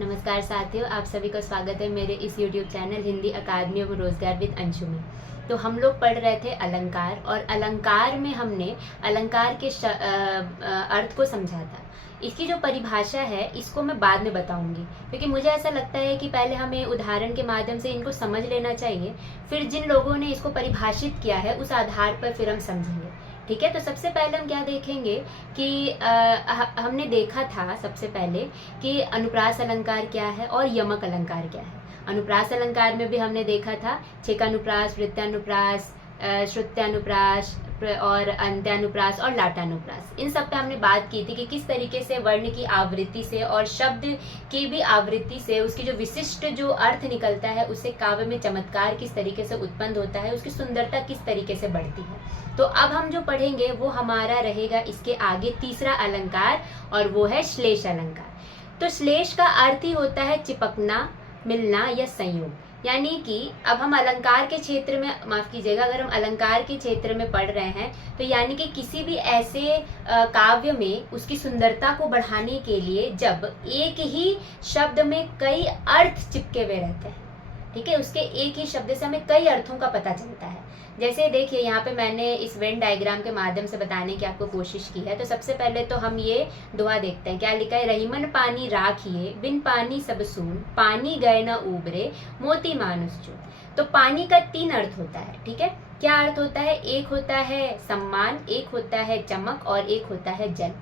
नमस्कार साथियों, आप सभी का स्वागत है मेरे इस YouTube चैनल हिंदी अकादमी और रोजगार विद अंशु में। तो हम लोग पढ़ रहे थे अलंकार, और अलंकार में हमने अलंकार के अर्थ को समझा था। इसकी जो परिभाषा है इसको मैं बाद में बताऊंगी, क्योंकि मुझे ऐसा लगता है कि पहले हमें उदाहरण के माध्यम से इनको समझ लेना चाहिए, फिर जिन लोगों ने इसको परिभाषित किया है उस आधार पर फिर हम समझेंगे। ठीक है, तो सबसे पहले हम क्या देखेंगे कि हमने देखा था सबसे पहले कि अनुप्रास अलंकार क्या है और यमक अलंकार क्या है। अनुप्रास अलंकार में भी हमने देखा था छेकानुप्रास, वृत्तानुप्रास, श्रुत्यानुप्रास और अंत्यानुप्रास और लाटानुप्रास। इन सब पे हमने बात की थी कि किस तरीके से वर्ण की आवृत्ति से और शब्द की भी आवृत्ति से उसकी जो विशिष्ट जो अर्थ निकलता है उससे काव्य में चमत्कार किस तरीके से उत्पन्न होता है, उसकी सुंदरता किस तरीके से बढ़ती है। तो अब हम जो पढ़ेंगे वो हमारा रहेगा इसके आगे तीसरा अलंकार, और वो है श्लेष अलंकार। तो श्लेष का अर्थ ही होता है चिपकना, मिलना या संयोग। यानी कि अब हम अलंकार के क्षेत्र में, माफ कीजिएगा, अगर हम अलंकार के क्षेत्र में पढ़ रहे हैं तो यानी कि किसी भी ऐसे काव्य में उसकी सुंदरता को बढ़ाने के लिए जब एक ही शब्द में कई अर्थ चिपके हुए रहते हैं, ठीक है, उसके एक ही शब्द से हमें कई अर्थों का पता चलता है। जैसे देखिए यहाँ पे मैंने इस वेन डायग्राम के माध्यम से बताने की आपको कोशिश की है। तो सबसे पहले तो हम ये दोहा देखते हैं, क्या लिखा है, रहीमन पानी राखिए, बिन पानी सब सून, पानी गए न उबरे, मोती मानुस चून। तो पानी का तीन अर्थ होता है, ठीक है। क्या अर्थ होता है? एक होता है सम्मान, एक होता है चमक और एक होता है जल।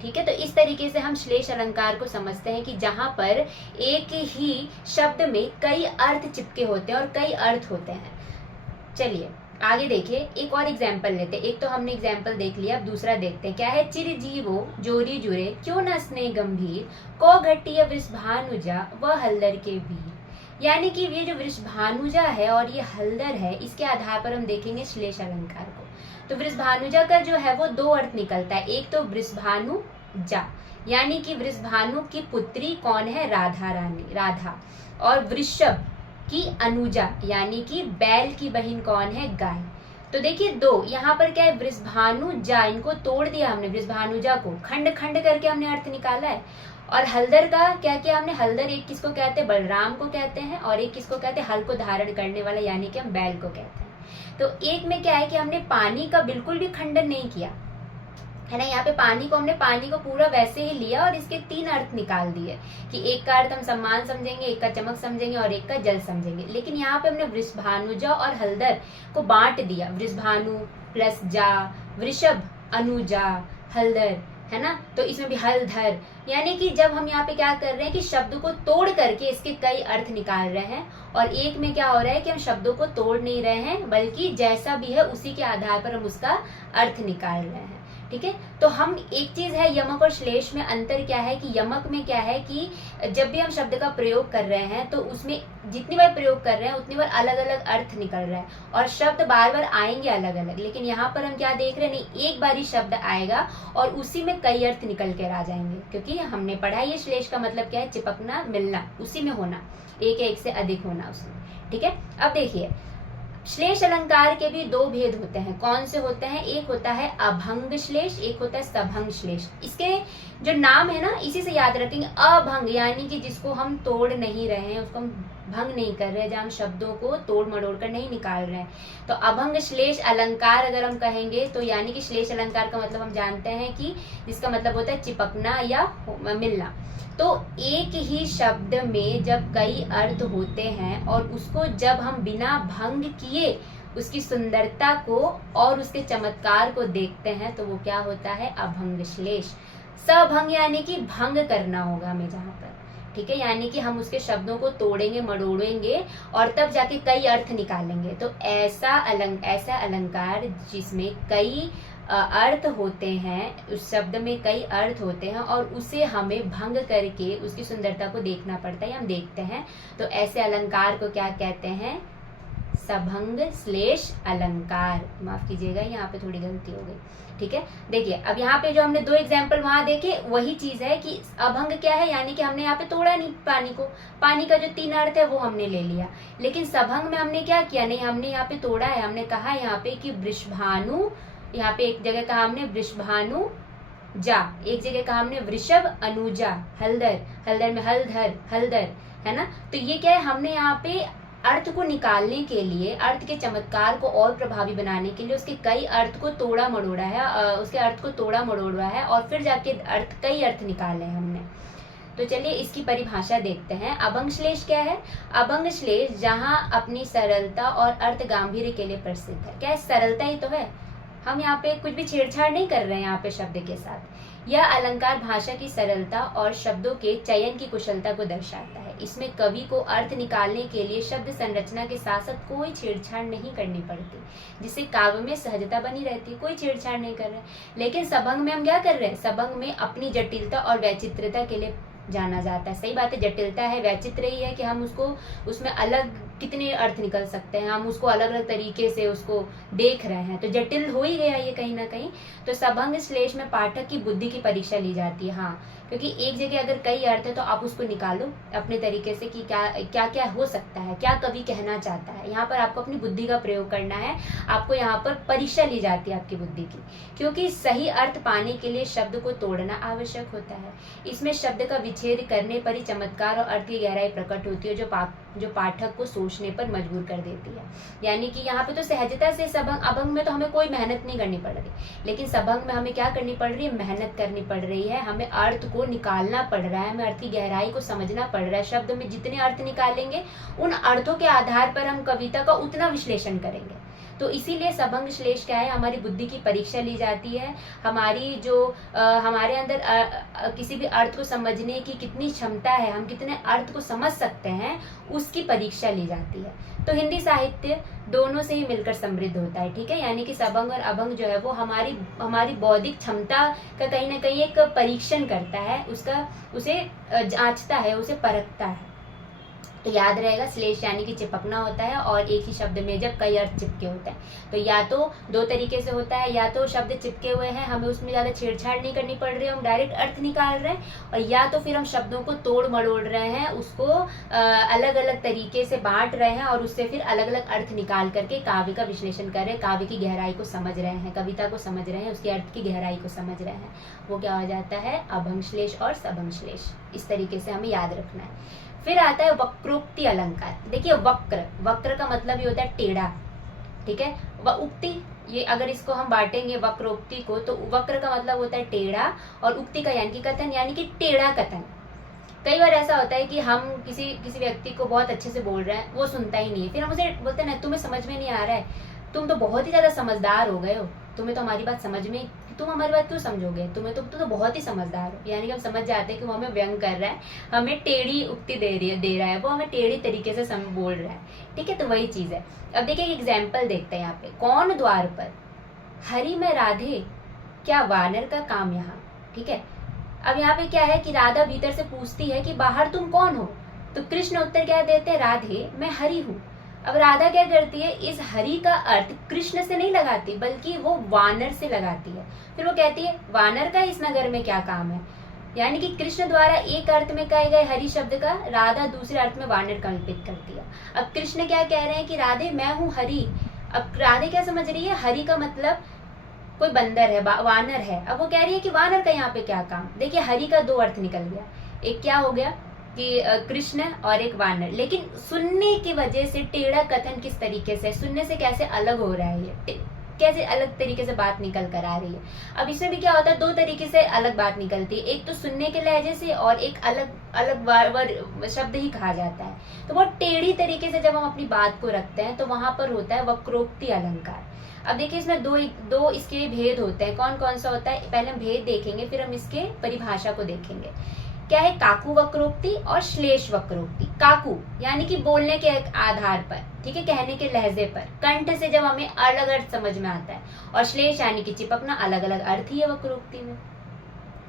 ठीक है, तो इस तरीके से हम श्लेष अलंकार को समझते हैं कि जहां पर एक ही शब्द में कई अर्थ चिपके होते हैं और कई अर्थ होते हैं। चलिए आगे देखिए, एक और एग्जाम्पल लेते हैं। एक तो हमने एग्जाम्पल देख लिया, अब दूसरा देखते हैं। क्या है, चिरजीवो जोरी जुरे, क्यों न स्नेह गंभीर, को घटिया वृषभानुजा व हल्दर के वीर। यानी कि ये जो वृषभानुजा है और ये हल्दर है, इसके आधार पर हम देखेंगे श्लेष अलंकार को। तो वृषभानुजा का जो है वो दो अर्थ निकलता है। एक तो वृषभानु जा, यानी कि वृषभानु की पुत्री कौन है, राधा रानी, राधा। और वृषभ की अनुजा, यानी कि बैल की बहन कौन है, गाय। तो देखिए दो, यहाँ पर क्या है, वृषभानु जा, इनको तोड़ दिया हमने, वृषभानुजा को खंड खंड करके हमने अर्थ निकाला है। और हल्दर का क्या किया हमने, हल्दर एक किसको कहते हैं, बलराम को कहते हैं, और एक किसको कहते हैं, हल को धारण करने वाला, यानी कि हम बैल को कहते हैं। तो एक में क्या है कि हमने पानी का बिल्कुल भी खंडन नहीं किया है ना, यहाँ पे पानी को पूरा वैसे ही लिया और इसके तीन अर्थ निकाल दिए कि एक का अर्थ हम सम्मान समझेंगे, एक का चमक समझेंगे और एक का जल समझेंगे। लेकिन यहाँ पे हमने वृषभानुजा और हल्दर को बांट दिया, वृषभानु प्लस जा, वृषभ, अनुजा, हल्दर, है ना। तो इसमें भी हलधर, यानी कि जब हम यहाँ पे क्या कर रहे हैं कि शब्द को तोड़ करके इसके कई अर्थ निकाल रहे हैं, और एक में क्या हो रहा है कि हम शब्दों को तोड़ नहीं रहे हैं, बल्कि जैसा भी है उसी के आधार पर हम उसका अर्थ निकाल रहे हैं। ठीक है, तो हम एक चीज है, यमक और श्लेष में अंतर क्या है कि यमक में क्या है कि जब भी हम शब्द का प्रयोग कर रहे हैं तो उसमें जितनी बार प्रयोग कर रहे हैं उतनी बार अलग अलग अर्थ निकल रहा है और शब्द बार बार आएंगे अलग अलग। लेकिन यहाँ पर हम क्या देख रहे हैं, नहीं, एक बार ही शब्द आएगा और उसी में कई अर्थ निकल कर आ जाएंगे, क्योंकि हमने पढ़ा ये श्लेष का मतलब क्या है, चिपकना, मिलना, उसी में होना, एक से अधिक होना उसमें। ठीक है, अब देखिए श्लेष अलंकार के भी दो भेद होते हैं। कौन से होते हैं? एक होता है अभंग श्लेष, एक होता है सभंग श्लेष। इसके जो नाम है ना, इसी से याद रखेंगे। अभंग यानी कि जिसको हम तोड़ नहीं रहे हैं, उसको हम भंग नहीं कर रहे हैं, जहाँ हम शब्दों को तोड़ मड़ोड़ कर नहीं निकाल रहे हैं। तो अभंग श्लेष अलंकार अगर हम कहेंगे तो यानी कि श्लेष अलंकार का मतलब हम जानते हैं कि जिसका मतलब होता है चिपकना या मिलना। तो एक ही शब्द में जब कई अर्थ होते हैं और उसको जब हम बिना भंग किए उसकी सुंदरता को और उसके चमत्कार को देखते हैं तो वो क्या होता है, अभंग श्लेष। सभंग यानी कि भंग करना होगा हमें जहाँ पर, ठीक है, यानी कि हम उसके शब्दों को तोड़ेंगे मड़ोड़ेंगे और तब जाके कई अर्थ निकालेंगे। तो ऐसा अलंकार जिसमें कई अर्थ होते हैं, उस शब्द में कई अर्थ होते हैं और उसे हमें भंग करके उसकी सुंदरता को देखना पड़ता है, हम देखते हैं। तो ऐसे अलंकार को क्या कहते हैं, सभंग श्लेष अलंकार। माफ कीजिएगा, यहाँ पे थोड़ी गलती हो गई। ठीक है, देखिए अब यहाँ पे जो हमने दो एग्जाम्पल वहां देखे वही चीज है कि अभंग क्या है, यानी कि हमने यहाँ पे तोड़ा नहीं पानी को, पानी का जो तीन अर्थ है वो हमने ले लिया। लेकिन सभंग में हमने क्या किया, नहीं, हमने यहाँ पे तोड़ा है। हमने कहा यहाँ पे कि वृषभानु, यहाँ पे एक जगह कहा हमने वृषभानु जा, एक जगह कहा हमने वृषभ अनुजा, हलदर, हलदर में हलधर, हलदर, है ना। तो ये क्या है, हमने यहाँ पे अर्थ को निकालने के लिए, अर्थ के चमत्कार को और प्रभावी बनाने के लिए उसके कई अर्थ को तोड़ा मरोड़ा है, उसके अर्थ को तोड़ा मरोड़ा है और फिर जाके कई अर्थ निकाले हैं हमने। तो चलिए इसकी परिभाषा देखते हैं। अभंग श्लेष क्या है? अभंग श्लेष जहां अपनी सरलता और अर्थ गांभीर्य के लिए प्रसिद्ध है। क्या है? सरलता ही तो है, हम यहाँ पे कुछ भी छेड़छाड़ नहीं कर रहे हैं यहाँ पे शब्द के साथ। यह अलंकार भाषा की सरलता और शब्दों के चयन की कुशलता को दर्शाता है। इसमें कवि को अर्थ निकालने के लिए शब्द संरचना के साथ साथ कोई छेड़छाड़ नहीं करनी पड़ती, जिससे काव्य में सहजता बनी रहती है। कोई छेड़छाड़ नहीं कर रहे। लेकिन सबंग में हम क्या कर रहे हैं? सबंग में अपनी जटिलता और वैचित्रता के लिए जाना जाता है। सही बात है, जटिलता है, वैचित्र ही है कि हम उसको, उसमें अलग कितने अर्थ निकल सकते हैं, हम उसको अलग अलग तरीके से उसको देख रहे हैं, तो जटिल हो ही गया ये कहीं ना कहीं। तो सबंग श्लेष में पाठक की बुद्धि की परीक्षा ली जाती है। हाँ, क्योंकि एक जगह अगर कई अर्थ है तो आप उसको निकालो अपने तरीके से कि क्या क्या क्या हो सकता है, क्या कवि कहना चाहता है। यहाँ पर आपको अपनी बुद्धि का प्रयोग करना है, आपको यहाँ पर परीक्षा ली जाती है आपकी बुद्धि की, क्योंकि सही अर्थ पाने के लिए शब्द को तोड़ना आवश्यक होता है। इसमें शब्द का विच्छेद करने पर ही चमत्कार और अर्थ की गहराई प्रकट होती है, जो पाठक को सोचने पर मजबूर कर देती है। यानी कि यहाँ पे तो सहजता से सबंग, अभंग में तो हमें कोई मेहनत नहीं करनी पड़ रही, लेकिन सबंग में हमें क्या करनी पड़ रही है? मेहनत करनी पड़ रही है, हमें अर्थ को निकालना पड़ रहा है, हमें अर्थ की गहराई को समझना पड़ रहा है। शब्द में जितने अर्थ निकालेंगे उन अर्थों के आधार पर हम कविता का उतना विश्लेषण करेंगे। तो इसीलिए सबंग श्लेष क्या है? हमारी बुद्धि की परीक्षा ली जाती है, हमारी जो हमारे अंदर किसी भी अर्थ को समझने की कितनी क्षमता है, हम कितने अर्थ को समझ सकते हैं, उसकी परीक्षा ली जाती है। तो हिंदी साहित्य दोनों से ही मिलकर समृद्ध होता है, ठीक है। यानी कि सबंग और अभंग जो है वो हमारी बौद्धिक क्षमता का कहीं ना कहीं एक परीक्षण करता है, उसे जांचता है, उसे परखता है। तो याद रहेगा, श्लेष यानी कि चिपकना होता है, और एक ही शब्द में जब कई अर्थ चिपके होते हैं तो या तो दो तरीके से होता है, या तो शब्द चिपके हुए हैं, हमें उसमें ज्यादा छेड़छाड़ नहीं करनी पड़ रही है, हम डायरेक्ट अर्थ निकाल रहे हैं, और या तो फिर हम शब्दों को तोड़ मरोड़ रहे हैं, उसको अलग अलग तरीके से बांट रहे हैं और उससे फिर अलग अलग अर्थ निकाल करके काव्य का विश्लेषण कर रहे हैं, काव्य की गहराई को समझ रहे हैं, कविता को समझ रहे हैं, उसके अर्थ की गहराई को समझ रहे हैं। वो क्या हो जाता है? अभंग श्लेष और सबंग श्लेष। इस तरीके से हमें याद रखना है। फिर आता है वक्रोक्ति अलंकार। देखिए, वक्र का मतलब ये होता है टेढ़ा, ठीक है। व उक्ति, ये अगर इसको हम बांटेंगे वक्रोक्ति को, तो वक्र का मतलब होता है टेढ़ा, और उक्ति का यानी कि कथन, यानी कि टेढ़ा कथन। कई बार ऐसा होता है कि हम किसी व्यक्ति को बहुत अच्छे से बोल रहे हैं, वो सुनता ही नहीं है, फिर हम उसे बोलते हैं ना, तुम्हें समझ में नहीं आ रहा है, तुम तो बहुत ही ज्यादा समझदार हो गए हो, तुम्हें तो हमारी बात समझ में, तुम हमारी बात क्यों समझोगे, तुम्हें तुम तो बहुत ही समझदार हो। यानी कि हम समझ जाते हैं कि वो हमें व्यंग कर रहा है, हमें टेढ़ी उक्ति दे रहा है, वो हमें टेढ़ी तरीके से बोल रहा है, ठीक है। तो वही चीज है। अब देखिए एक एग्जाम्पल देखते हैं यहाँ पे। कौन द्वार पर, हरि में राधे, क्या वानर का काम यहाँ, ठीक है। अब यहाँ पे क्या है कि राधा भीतर से पूछती है कि बाहर तुम कौन हो, तो कृष्ण उत्तर क्या देते हैं? राधे, मैं हरि हूँ। अब राधा क्या करती है? इस हरि का अर्थ कृष्ण से नहीं लगाती, बल्कि वो वानर से लगाती है। फिर वो कहती है, वानर का इस नगर में क्या काम है। यानी कि कृष्ण द्वारा एक अर्थ में कहे गए हरि शब्द का राधा दूसरे अर्थ में वानर कल्पित करती है। अब कृष्ण क्या कह रहे हैं कि राधे मैं हूँ हरि। अब राधे क्या समझ रही है? हरि का मतलब कोई बंदर है, वानर है। अब वो कह रही है कि वानर का यहाँ पे क्या काम। देखिए हरि का दो अर्थ निकल गया, एक क्या हो गया कि कृष्ण और एक वानर। लेकिन सुनने की वजह से टेढ़ा कथन किस तरीके से, सुनने से कैसे अलग हो रहा है, ये कैसे अलग तरीके से बात निकल कर आ रही है। अब इसमें भी क्या होता है, दो तरीके से अलग बात निकलती है, एक तो सुनने के लहजे से और एक अलग शब्द ही कहा जाता है। तो बहुत टेढ़ी तरीके से जब हम अपनी बात को रखते हैं तो वहां पर होता है वक्रोक्ति अलंकार। अब देखिए इसमें दो इसके भेद होते हैं। कौन कौन सा होता है, पहले हम भेद देखेंगे, फिर हम इसके परिभाषा को देखेंगे। क्या है? काकू वक्रोक्ति और श्लेष वक्रोक्ति। काकू यानी कि बोलने के आधार पर, ठीक है, कहने के लहजे पर, कंठ से जब हमें अलग अर्थ समझ में आता है, और श्लेष यानी कि चिपकना, अलग अलग अर्थ ही है वक्रोक्ति में।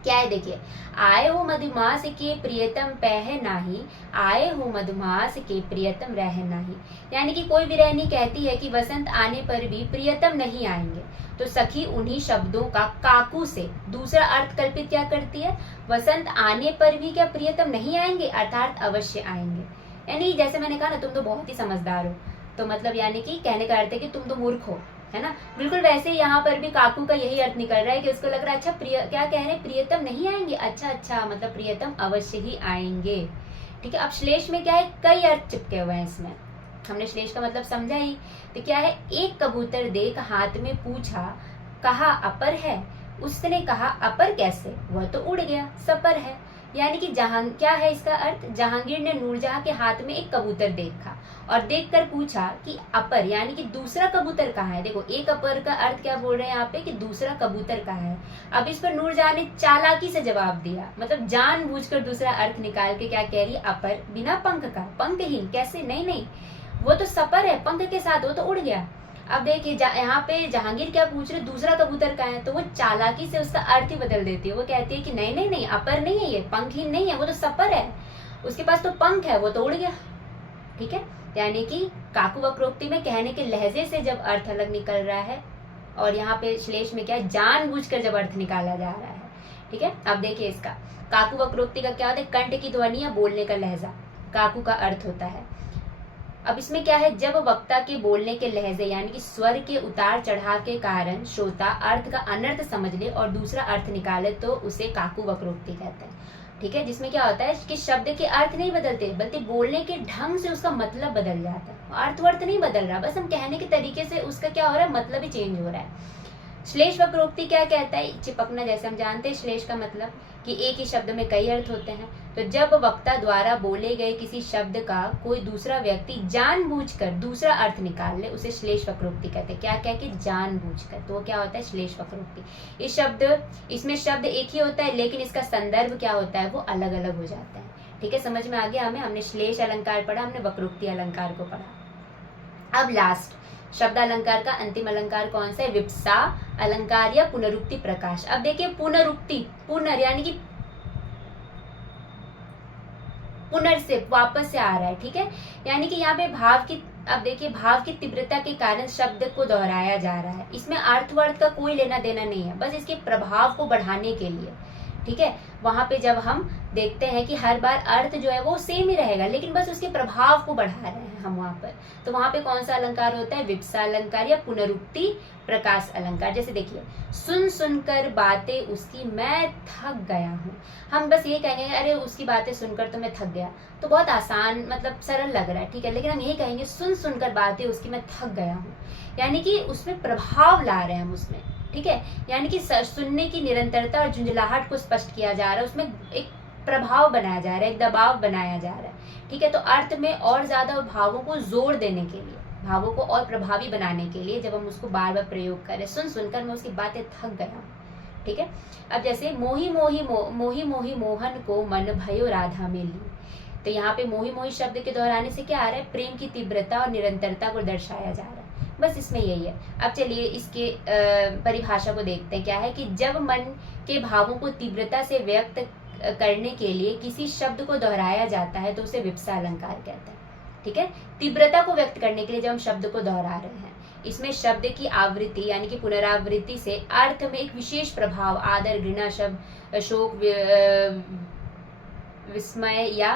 क्या है? देखिए, आए हो मधुमास के प्रियतम पह नाही, आए हो मधुमास के प्रियतम रह नाही। यानी कि कोई विरहनी कहती है कि वसंत आने पर भी प्रियतम नहीं आएंगे, तो सखी उन्हीं शब्दों का काकू से दूसरा अर्थ कल्पित क्या करती है? वसंत आने पर भी क्या प्रियतम नहीं आएंगे, अर्थात अवश्य आएंगे। यानी जैसे मैंने कहा ना, तुम तो बहुत ही समझदार हो, तो मतलब यानी कि कहने का अर्थ है कि तुम तो मूर्ख हो, है ना। बिल्कुल वैसे ही यहाँ पर भी काकू का यही अर्थ निकल रहा है कि उसको लग रहा है अच्छा क्या कह रहे हैं, प्रियतम नहीं आएंगे, अच्छा मतलब प्रियतम अवश्य ही आएंगे। ठीक है, अब श्लेष में क्या है, कई अर्थ चिपके हुए हैं इसमें, हमने श्लेष का मतलब समझा ही। तो क्या है, एक कबूतर देख हाथ में पूछा, कहा अपर है, उसने कहा अपर कैसे, वह तो उड़ गया, सपर है। यानी कि क्या है इसका अर्थ, जहांगीर ने नूरजहां के हाथ में एक कबूतर देखा और देखकर पूछा कि अपर यानी कि दूसरा कबूतर कहाँ है। देखो एक अपर का अर्थ क्या बोल रहे हैं यहाँ पे कि दूसरा कबूतर कहाँ है। अब इस पर नूरजहां ने चालाकी से जवाब दिया, मतलब जानबूझकर दूसरा अर्थ निकाल के क्या कह रही है, अपर बिना पंख का, पंखहीन कैसे, नहीं वो तो सपर है पंख के साथ, वो तो उड़ गया। अब देखिए यहाँ पे जहांगीर क्या पूछ रहे, दूसरा कबूतर कहाँ है, तो वो चालाकी से उसका अर्थ ही बदल देती है। वो कहती है कि नहीं अपर नहीं है, ये पंखहीन नहीं है, वो तो सपर है, उसके पास तो पंख है, वो तो उड़ गया। ठीक है, यानी कि काकू वक्रोक्ति में कहने के लहजे से जब अर्थ अलग निकल रहा है, और यहाँ पे श्लेष में क्या है, जानबूझकर जब अर्थ निकाला जा रहा है। ठीक है, अब देखिए इसका काकू वक्रोक्ति का क्या होता है, कंठ की ध्वनि या बोलने का लहजा काकू का अर्थ होता है। अब इसमें क्या है, जब वक्ता के बोलने के लहजे यानी कि स्वर के उतार चढ़ाव के कारण श्रोता अर्थ का अनर्थ समझ ले और दूसरा अर्थ निकाले तो उसे काकू वक्रोक्ति कहते हैं। ठीक है, जिसमें क्या होता है कि शब्द के अर्थ नहीं बदलते बल्कि बोलने के ढंग से उसका मतलब बदल जाता है, अर्थवर्थ नहीं बदल रहा, बस हम कहने के तरीके से उसका क्या हो रहा है, मतलब ही चेंज हो रहा है। श्लेष वक्रोक्ति क्या कहता है, चिपकना, जैसे हम जानते हैं श्लेष का मतलब कि एक ही शब्द में कई अर्थ होते हैं। तो जब वक्ता द्वारा बोले गए किसी शब्द का कोई दूसरा व्यक्ति जानबूझकर दूसरा अर्थ निकाल ले उसे श्लेष वक्रोक्ति कहते हैं। क्या क्या कि जानबूझकर, तो वो क्या होता है, श्लेष वक्रोक्ति। इसमें शब्द एक ही होता है लेकिन इसका संदर्भ क्या होता है, वो अलग अलग हो जाता है। ठीक है, समझ में आ गया हमने श्लेष अलंकार पढ़ा, हमने वक्रोक्ति अलंकार को पढ़ा। अब लास्ट शब्द अलंकार का अंतिम अलंकार कौन सा है, विप्सा अलंकार या पुनरुक्ति प्रकाश। अब देखिए पुनरुक्ति, पुनर यानी कि पुनर से वापस से आ रहा है। ठीक है, यानी कि यहाँ पे भाव की, अब देखिए भाव की तीव्रता के कारण शब्द को दोहराया जा रहा है, इसमें अर्थवर्थ का कोई लेना देना नहीं है, बस इसके प्रभाव को बढ़ाने के लिए। ठीक है, वहां पे जब हम देखते हैं कि हर बार अर्थ जो है वो सेम ही रहेगा लेकिन बस उसके प्रभाव को बढ़ा रहे हैं हम वहां पर, तो वहां पे कौन सा अलंकार होता है, विप्सा अलंकार या पुनरुक्ति प्रकाश अलंकार। जैसे देखिए, सुन सुनकर बातें उसकी मैं थक गया हूँ, हम बस ये कहेंगे अरे उसकी बातें सुनकर तो मैं थक गया, तो बहुत आसान मतलब सरल लग रहा है। ठीक है, लेकिन हम यही कहेंगे सुन सुनकर बातें उसकी मैं थक गया हूँ, यानी कि उसमें प्रभाव ला रहे हैं हम उसमें। ठीक है, यानी कि सुनने की निरंतरता और झुंझलाहट को स्पष्ट किया जा रहा है, उसमें एक प्रभाव बनाया जा रहा है, एक दबाव बनाया जा रहा है। ठीक है, तो अर्थ में और ज्यादा भावों को जोर देने के लिए, भावों को और प्रभावी बनाने के लिए जब हम उसको बार बार प्रयोग करें, सुन सुनकर मैं उसकी बातें थक गया हूँ। ठीक है, अब जैसे मोही मोही मोही मोही मोहन को मन भयो राधा में ली, तो यहाँ पे मोही मोही शब्द के दोहराने से क्या आ रहा है, प्रेम की तीव्रता और निरंतरता को दर्शाया जा रहा है, बस इसमें यही है। अब चलिए इसके परिभाषा को देखते हैं। क्या है कि जब मन के भावों को तीव्रता से व्यक्त करने के लिए किसी शब्द को दोहराया जाता है तो उसे विप्सा अलंकार कहते हैं। ठीक है, तीव्रता को व्यक्त करने के लिए जब हम शब्द को दोहरा रहे हैं, इसमें शब्द की आवृत्ति यानी कि पुनरावृत्ति से अर्थ में एक विशेष प्रभाव, आदर, घृणा, शब्द, शोक, विस्मय या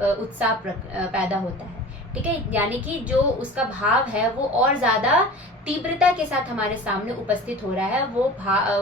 उत्साह पैदा होता है। ठीक है, यानी कि जो उसका भाव है वो और ज्यादा तीव्रता के साथ हमारे सामने उपस्थित हो रहा है, वो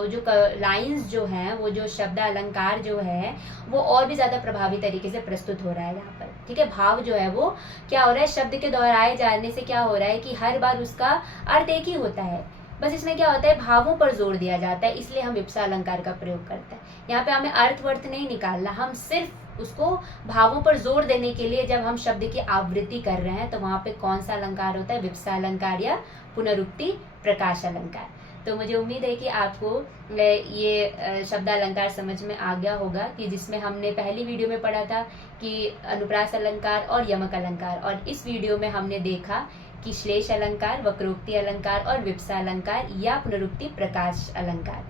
जो लाइंस जो हैं, वो जो शब्द अलंकार जो है वो और भी ज्यादा प्रभावी तरीके से प्रस्तुत हो रहा है यहाँ पर। ठीक है, भाव जो है वो क्या हो रहा है, शब्द के दोहराए जाने से क्या हो रहा है कि हर बार उसका अर्थ एक ही होता है, बस इसमें क्या होता है, भावों पर जोर दिया जाता है, इसलिए हम विप्सा अलंकार का प्रयोग करते हैं। यहाँ पे हमें अर्थवर्थ नहीं निकालना, हम सिर्फ उसको भावों पर जोर देने के लिए जब हम शब्द की आवृत्ति कर रहे हैं तो वहां पे कौन सा अलंकार होता है, विप्सा अलंकार या पुनरुक्ति प्रकाश अलंकार। तो मुझे उम्मीद है कि आपको ये शब्द अलंकार समझ में आ गया होगा, कि जिसमें हमने पहली वीडियो में पढ़ा था कि अनुप्रास अलंकार और यमक अलंकार, और इस वीडियो में हमने देखा कि श्लेष अलंकार, वक्रोक्ति अलंकार और विप्सा अलंकार या पुनरुक्ति प्रकाश अलंकार।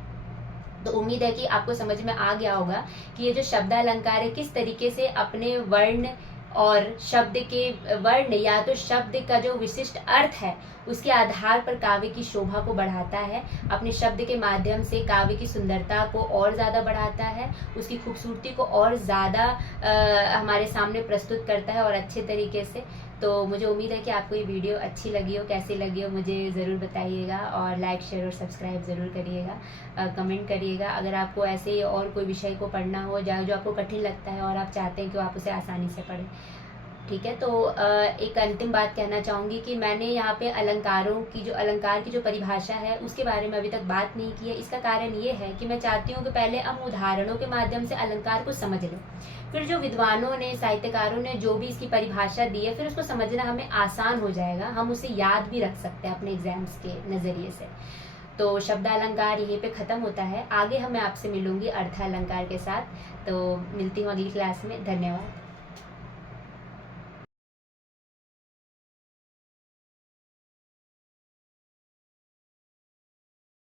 तो उम्मीद है कि आपको समझ में आ गया होगा कि ये जो शब्द अलंकार है किस तरीके से अपने वर्ण और शब्द के वर्ण या तो शब्द का जो विशिष्ट अर्थ है उसके आधार पर काव्य की शोभा को बढ़ाता है, अपने शब्द के माध्यम से काव्य की सुंदरता को और ज़्यादा बढ़ाता है, उसकी खूबसूरती को और ज़्यादा हमारे सामने प्रस्तुत करता है और अच्छे तरीके से। तो मुझे उम्मीद है कि आपको ये वीडियो अच्छी लगी हो, कैसी लगी हो मुझे ज़रूर बताइएगा, और लाइक शेयर और सब्सक्राइब ज़रूर करिएगा, कमेंट करिएगा। अगर आपको ऐसे और कोई विषय को पढ़ना हो जो आपको कठिन लगता है और आप चाहते हैं कि आप उसे आसानी से पढ़ें, ठीक है। तो एक अंतिम बात कहना चाहूँगी कि मैंने यहाँ पे अलंकार की जो परिभाषा है उसके बारे में अभी तक बात नहीं की है। इसका कारण ये है कि मैं चाहती हूँ कि पहले हम उदाहरणों के माध्यम से अलंकार को समझ लें, फिर जो विद्वानों ने, साहित्यकारों ने जो भी इसकी परिभाषा दी है, फिर उसको समझना हमें आसान हो जाएगा, हम उसे याद भी रख सकते हैं अपने एग्जाम्स के नज़रिए से। तो शब्दालंकार यहीं पे ख़त्म होता है। आगे मैं आपसे मिलूंगी अर्थ अलंकार के साथ। तो मिलती हूँ अगली क्लास में। धन्यवाद।